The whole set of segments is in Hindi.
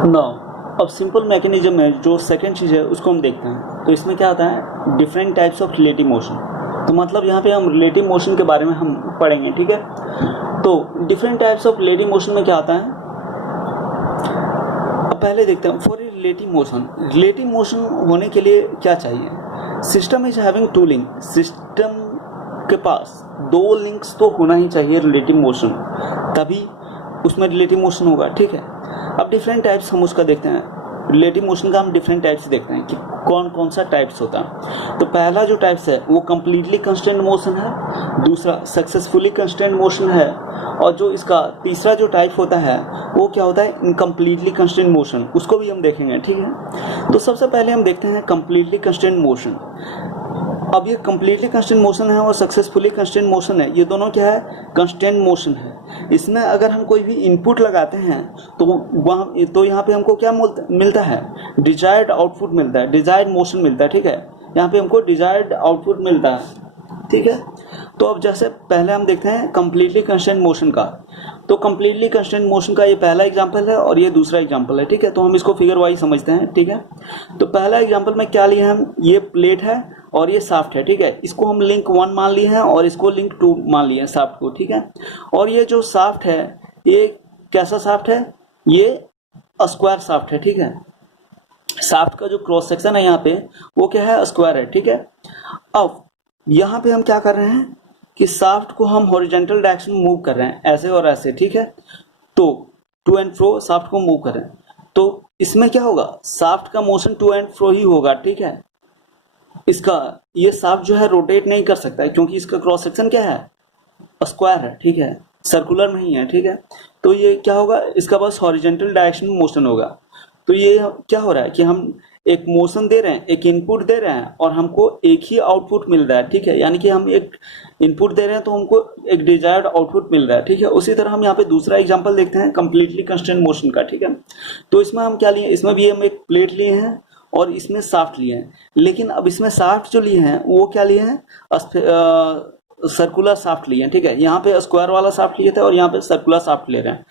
नाउ अब सिंपल मैकेनिज्म में जो सेकंड चीज़ है उसको हम देखते हैं। तो इसमें क्या आता है, different types of relative motion. तो मतलब यहाँ पे हम रिलेटिव मोशन के बारे में हम पढ़ेंगे, ठीक है। तो different types of relative motion में क्या आता है, अब पहले देखते हैं। फॉर ए रिलेटिव मोशन होने के लिए क्या चाहिए, system is having to link, system के पास दो लिंक्स तो होना ही चाहिए रिलेटिव मोशन, तभी उसमें रिलेटिव मोशन होगा, ठीक है। अब डिफरेंट टाइप्स हम उसका देखते हैं, रिलेटिव मोशन का हम डिफरेंट टाइप्स देखते हैं कि कौन कौन सा टाइप्स होता है। तो पहला जो टाइप्स है वो कंप्लीटली कंस्ट्रेंट मोशन है, दूसरा सक्सेसफुली कंस्ट्रेंट मोशन है, और जो इसका तीसरा जो टाइप होता है वो क्या होता है, इनकम्प्लीटली कंस्ट्रेंट मोशन, उसको भी हम देखेंगे, ठीक है। तो सबसे पहले हम देखते हैं कंप्लीटली कंस्ट्रेंट मोशन। अब ये कंप्लीटली कंस्ट्रेंट मोशन है और सक्सेसफुली कंस्ट्रेंट मोशन है, ये दोनों क्या है, कंस्ट्रेंट मोशन है। इसमें अगर हम कोई भी इनपुट लगाते हैं तो यहाँ पे हमको क्या मिलता है, डिजायर्ड आउटपुट मिलता है, डिजायर्ड मोशन मिलता है, ठीक है। यहाँ पे हमको डिजायर्ड आउटपुट मिलता है, ठीक है। तो अब जैसे पहले हम देखते हैं कंप्लीटली कंस्ट्रेंट मोशन का। तो कंप्लीटली कंस्ट्रेंट मोशन का ये पहला एग्जांपल है और ये दूसरा एग्जांपल है, ठीक है। तो हम इसको फिगर वाइज समझते हैं, ठीक है। तो पहला एग्जांपल में क्या लिए हम, ये प्लेट है और ये शाफ्ट है, ठीक है। इसको हम लिंक 1 मान लिए हैं और इसको लिंक 2 मान लिए हैं शाफ्ट को, ठीक है। और ये जो शाफ्ट है ये कैसा शाफ्ट है, ये स्क्वायर शाफ्ट है, ठीक है। शाफ्ट का जो क्रॉस सेक्शन है यहाँ पे वो क्या है, स्क्वायर है, ठीक है। अब यहाँ पे हम क्या कर रहे हैं कि शाफ्ट को हम हॉरिजॉन्टल डायरेक्शन में मूव कर रहे हैं, ऐसे और ऐसे, ठीक है। तो टू एंड फ्रो शाफ्ट को मूव कर रहे हैं, तो इसमें क्या होगा, शाफ्ट का मोशन टू एंड फ्रो ही होगा, ठीक है। इसका ये शाफ्ट जो है रोटेट नहीं कर सकता है क्योंकि इसका क्रॉस सेक्शन क्या है, स्क्वायर है, ठीक है, सर्कुलर नहीं है, ठीक है। तो ये क्या होगा, इसका बस हॉरिजॉन्टल डायरेक्शन में मोशन होगा। तो ये क्या हो रहा है कि हम एक मोशन दे रहे हैं, एक इनपुट दे रहे हैं और हमको एक ही आउटपुट मिल रहा है, ठीक है। यानी कि हम एक इनपुट दे रहे हैं तो हमको एक डिजायर्ड आउटपुट मिल रहा है, ठीक है। उसी तरह हम यहाँ पे दूसरा एग्जांपल देखते हैं कंप्लीटली कंस्ट्रेंट मोशन का, ठीक है। तो इसमें हम क्या लिए, इसमें भी हम एक प्लेट लिए हैं और इसमें शाफ्ट लिए हैं, लेकिन अब इसमें शाफ्ट जो लिए हैं वो क्या लिए हैं, सर्कुलर शाफ्ट लिए हैं, ठीक है। यहाँ पे स्क्वायर वाला शाफ्ट लिए थे और यहाँ पे सर्कुलर शाफ्ट ले रहे हैं।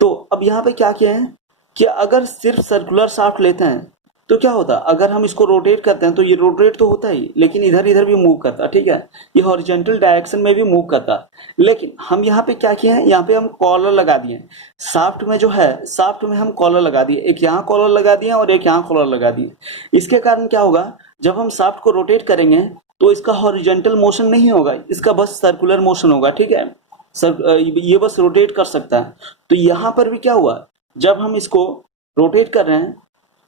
तो अब यहाँ पे क्या किया है कि अगर सिर्फ सर्कुलर शाफ्ट लेते हैं तो क्या होता है, अगर हम इसको रोटेट करते हैं तो ये रोटेट तो होता ही, लेकिन इधर इधर भी मूव करता है, ठीक है। ये हॉरिजॉन्टल डायरेक्शन में भी मूव करता है। लेकिन हम यहाँ पे क्या किए हैं, यहाँ पे हम कॉलर लगा दिए शाफ्ट में, जो है शाफ्ट में हम कॉलर लगा दिए, एक यहाँ कॉलर लगा दिए और एक यहाँ कॉलर लगा दिए। इसके कारण क्या होगा, जब हम शाफ्ट को रोटेट करेंगे तो इसका हॉरिजॉन्टल मोशन नहीं होगा, इसका बस सर्कुलर मोशन होगा, ठीक है। ये बस रोटेट कर सकता है। तो यहाँ पर भी क्या हुआ, जब हम इसको रोटेट कर रहे हैं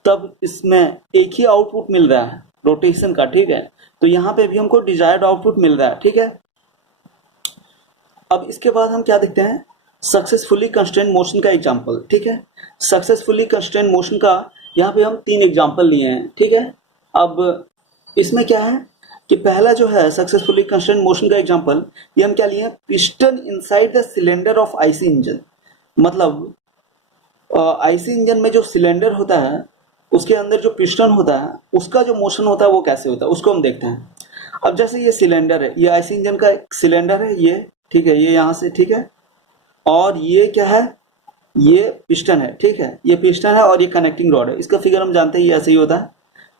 तब इसमें एक ही आउटपुट मिल रहा है रोटेशन का, ठीक है। तो यहाँ पे भी हमको डिजायर्ड आउटपुट मिल रहा है, ठीक है। अब इसके बाद हम क्या देखते हैं, सक्सेसफुली कंस्ट्रेंट मोशन का एग्जांपल, ठीक है। सक्सेसफुली कंस्ट्रेंट मोशन का यहाँ पे हम 3 एग्जांपल लिए हैं, ठीक है। अब इसमें क्या है कि पहला जो है सक्सेसफुली कंस्ट्रेंट मोशन का एग्जांपल, ये हम क्या लिए हैं, piston inside the cylinder of IC engine. मतलब आईसी इंजन में जो सिलेंडर होता है उसके अंदर जो पिस्टन होता है उसका जो मोशन होता है वो कैसे होता है उसको हम देखते हैं। अब जैसे ये सिलेंडर है, ये आईसी इंजन का एक सिलेंडर है, ये ठीक है, ये यहाँ से, ठीक है। और ये क्या है, ये पिस्टन है, ठीक है। ये पिस्टन है और ये कनेक्टिंग रॉड है, इसका फिगर हम जानते हैं ये ऐसे ही होता है,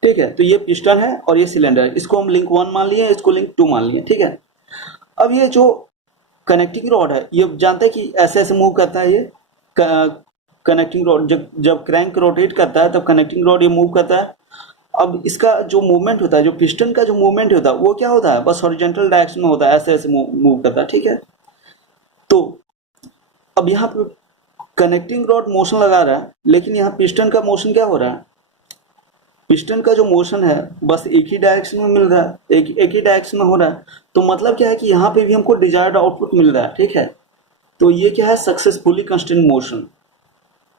ठीक है। तो ये पिस्टन है और ये सिलेंडर है, इसको हम लिंक 1 मान लिए, इसको लिंक 2 मान लिए, ठीक है। अब ये जो कनेक्टिंग रॉड है ये जानते हैं कि ऐसे ऐसे मूव करता है, ये कनेक्टिंग रॉड जब क्रैंक रोटेट करता है तब कनेक्टिंग रॉड ये मूव करता है। अब इसका जो मूवमेंट होता है, जो पिस्टन का जो मूवमेंट होता है वो क्या होता है, बस हॉरिजॉन्टल डायरेक्शन में होता है, ऐसे ऐसे मूव करता है, ठीक है। तो अब यहाँ पे कनेक्टिंग रॉड मोशन लगा रहा है, लेकिन यहाँ पिस्टन का मोशन क्या हो रहा है, पिस्टन का जो मोशन है बस एक ही डायरेक्शन में मिल रहा है, एक ही डायरेक्शन में हो रहा है। तो मतलब क्या है कि यहाँ पे भी हमको डिजायर्ड आउटपुट मिल रहा है, ठीक है। तो ये क्या है, सक्सेसफुली कंस्ट्रेंट मोशन।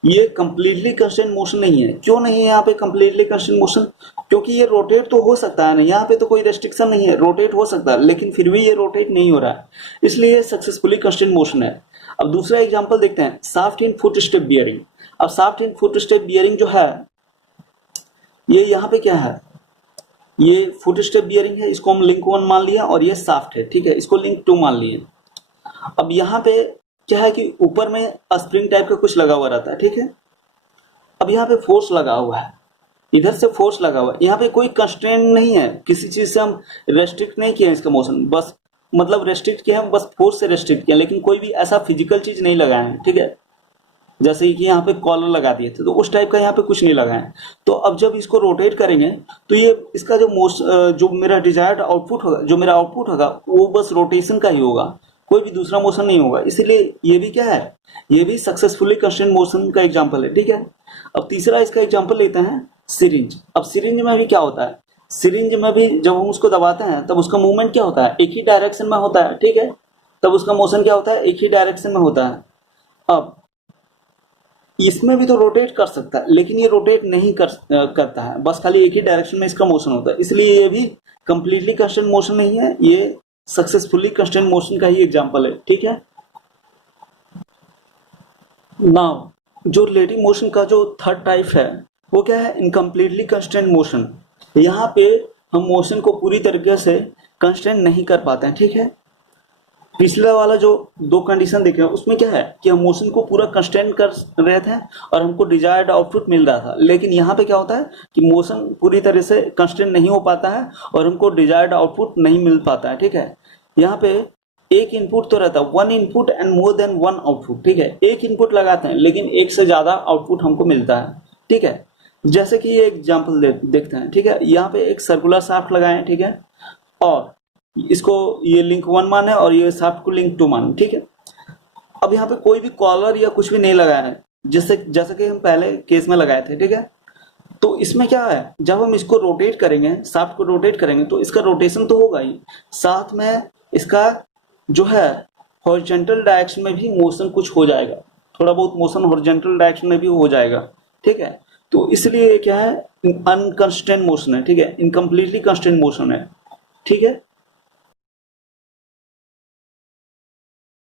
ये कंप्लीटली कंस्ट्रेंट मोशन नहीं है। क्यों नहीं है यहाँ पे कंप्लीटली कंस्ट्रेंट मोशन, क्योंकि ये रोटेट तो हो सकता है ना, यहाँ पे तो कोई रेस्ट्रिक्शन नहीं है, रोटेट हो सकता है, लेकिन फिर भी ये रोटेट नहीं हो रहा है, इसलिए सक्सेसफुली कंस्ट्रेंट मोशन है। अब दूसरा एग्जांपल देखते हैं, shaft in foot step bearing. अब shaft in foot step bearing जो है ये यहाँ पे क्या है, ये फुट स्टेप बियरिंग है, इसको हम लिंक 1 मान लिया और ये शाफ्ट है, ठीक है, इसको लिंक 2 मान लिए। अब यहाँ पे क्या है कि ऊपर में स्प्रिंग टाइप का कुछ लगा हुआ रहता है, ठीक है। अब अब यहाँ पे फोर्स लगा हुआ है, इधर से फोर्स लगा हुआ है, यहाँ पे कोई कंस्ट्रेंट नहीं है, किसी चीज से हम रेस्ट्रिक्ट नहीं किए इसका मोशन, बस मतलब रेस्ट्रिक्ट किया हम बस फोर्स से रेस्ट्रिक्ट किया, लेकिन कोई भी ऐसा फिजिकल चीज नहीं लगाए हैं, ठीक है। जैसे कि यहाँ पे कॉलर लगा दिए थे तो उस टाइप का यहाँ पे कुछ नहीं लगा है। तो अब जब इसको रोटेट करेंगे तो ये इसका जो मेरा डिजायर्ड आउटपुट होगा, जो मेरा आउटपुट होगा वो बस रोटेशन का ही होगा, कोई भी दूसरा मोशन नहीं होगा। इसीलिए ये भी क्या है, ये भी सक्सेसफुली कंस्ट्रेंट मोशन का एग्जाम्पल है, ठीक है। अब तीसरा इसका एग्जाम्पल लेते हैं सिरिंज। अब सिरिंज में भी क्या होता है, सिरिंज में भी जब हम उसको दबाते हैं तब उसका मूवमेंट क्या होता है, एक ही डायरेक्शन में होता है, ठीक है। तब उसका मोशन क्या होता है, एक ही डायरेक्शन में होता है। अब इसमें भी तो रोटेट कर सकता है, लेकिन ये रोटेट नहीं करता है, बस खाली एक ही डायरेक्शन में इसका मोशन होता है। इसलिए ये भी कंप्लीटली कंस्टेंट मोशन नहीं है, ये सक्सेसफुली कंस्टेंट मोशन का ही एग्जांपल है, ठीक है। नाउ जो रिलेटिव मोशन का जो थर्ड टाइप है वो क्या है, इनकम्प्लीटली कंस्टेंट मोशन। यहाँ पे हम मोशन को पूरी तरीके से कंस्टेंट नहीं कर पाते हैं, ठीक है। पिछला वाला जो दो कंडीशन देखे उसमें क्या है कि हम मोशन को पूरा कंस्टेंट कर रहे थे और हमको डिजायर्ड आउटपुट मिल रहा था, लेकिन यहाँ पे क्या होता है कि मोशन पूरी तरह से कंस्टेंट नहीं हो पाता है और हमको डिजायर्ड आउटपुट नहीं मिल पाता है, ठीक है। यहाँ पे एक इनपुट तो रहता है, one input and more than one output, ठीक है। एक इनपुट लगाते हैं लेकिन एक से ज्यादा आउटपुट हमको मिलता है, ठीक है। जैसे कि ये एग्जाम्पल देखते हैं, ठीक है। यहाँ पे एक सर्कुलर शाफ्ट लगाए, ठीक है, और इसको ये लिंक 1 माने और ये शाफ्ट को लिंक 2 माने, ठीक है। अब यहाँ पे कोई भी कॉलर या कुछ भी नहीं लगाया है, जैसे कि हम पहले केस में लगाए थे, ठीक है। तो इसमें क्या है, जब हम इसको रोटेट करेंगे, शाफ्ट को रोटेट करेंगे तो इसका रोटेशन तो होगा ही, साथ में इसका जो है हॉरिजॉन्टल डायरेक्शन में भी मोशन कुछ हो जाएगा, थोड़ा बहुत मोशन हॉरिजॉन्टल डायरेक्शन में भी हो जाएगा, ठीक है। तो इसलिए क्या है, अनकंस्ट्रेंट मोशन है, ठीक है, इनकम्प्लीटली कंस्ट्रेंट मोशन है, ठीक है।